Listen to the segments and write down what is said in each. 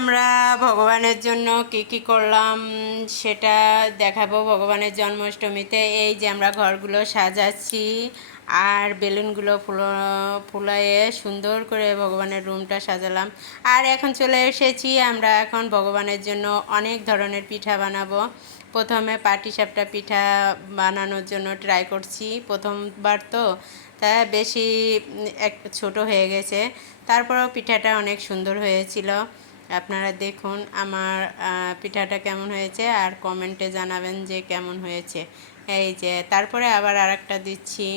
আমরা ভগবানের জন্য কী কী করলাম সেটা দেখাবো ভগবানের জন্মাষ্টমীতে। এই যে আমরা ঘরগুলো সাজাচ্ছি আর বেলুনগুলো ফুলায়ে সুন্দর করে ভগবানের রুমটা সাজালাম। আর এখন চলে এসেছি আমরা এখন ভগবানের জন্য অনেক ধরনের পিঠা বানাবো। প্রথমে পাটিসাপটা পিঠা বানানোর জন্য ট্রাই করছি, প্রথমবার তো তা বেশি এক ছোট হয়ে গেছে, তারপরেও পিঠাটা অনেক সুন্দর হয়েছিল। আপনারা দেখুন আমার পিঠাটা কেমন হয়েছে আর কমেন্টে জানাবেন যে কেমন হয়েছে। এই যে তারপরে আবার আরেকটা দিচ্ছি।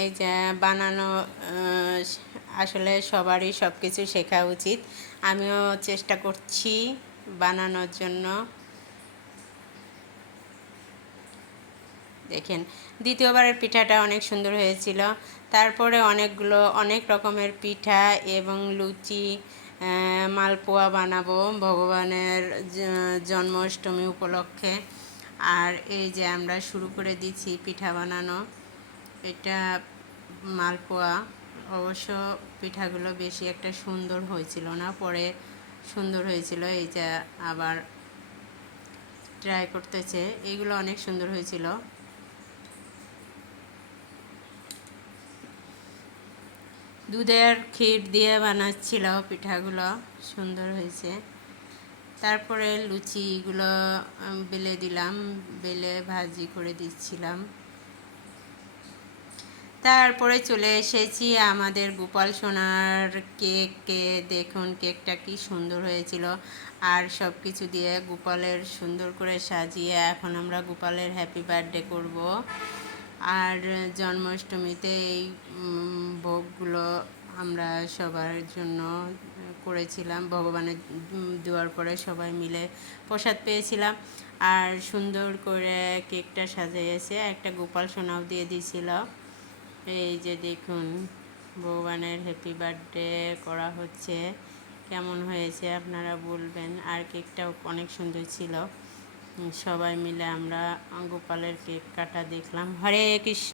এই যে বানানো আসলে সবারই সব কিছু শেখা উচিত, আমিও চেষ্টা করছি বানানোর জন্য। দেখেন দ্বিতীয়বারের পিঠাটা অনেক সুন্দর হয়েছিল। তারপরে অনেক রকমের পিঠা এবং লুচি, মালপোয়া বানাবো ভগবানের জন্মাষ্টমী উপলক্ষে। আর এই যে আমরা শুরু করে দিচ্ছি পিঠা বানানো। এটা মালপোয়া, অবশ্য পিঠাগুলো বেশি একটা সুন্দর হয়েছিল না, পরে সুন্দর হয়েছিল। এই যে আবার ট্রাই করতেছে, এইগুলো অনেক সুন্দর হয়েছিল। দুধের ক্ষীর দিয়ে বানাচ্ছিল পিঠাগুলো, সুন্দর হয়েছে। তারপরে লুচিগুলো বেলে দিলাম, বেলে ভাজি করে দিচ্ছিলাম। তারপরে চলে এসেছি আমাদের গোপাল সোনার কেককে। দেখুন কেকটা কি সুন্দর হয়েছিল, আর সব কিছু দিয়ে গোপালের সুন্দর করে সাজিয়ে এখন আমরা গোপালের হ্যাপি বার্থডে করব। আর জন্মাষ্টমীতে এই ভোগগুলো আমরা সবার জন্য করেছিলাম, ভগবানের দেওয়ার পরে সবাই মিলে প্রসাদ পেয়েছিলাম। আর সুন্দর করে কেকটা সাজিয়েছে, একটা গোপাল সোনাও দিয়ে দিয়েছিল। এই যে দেখুন ভগবানের হ্যাপি বার্থডে করা হচ্ছে, কেমন হয়েছে আপনারা বলবেন। আর কেকটাও অনেক সুন্দর ছিল। সবাই মিলে আমরা গোপালের কেক কাটা দেখলাম। হরে কৃষ্ণ।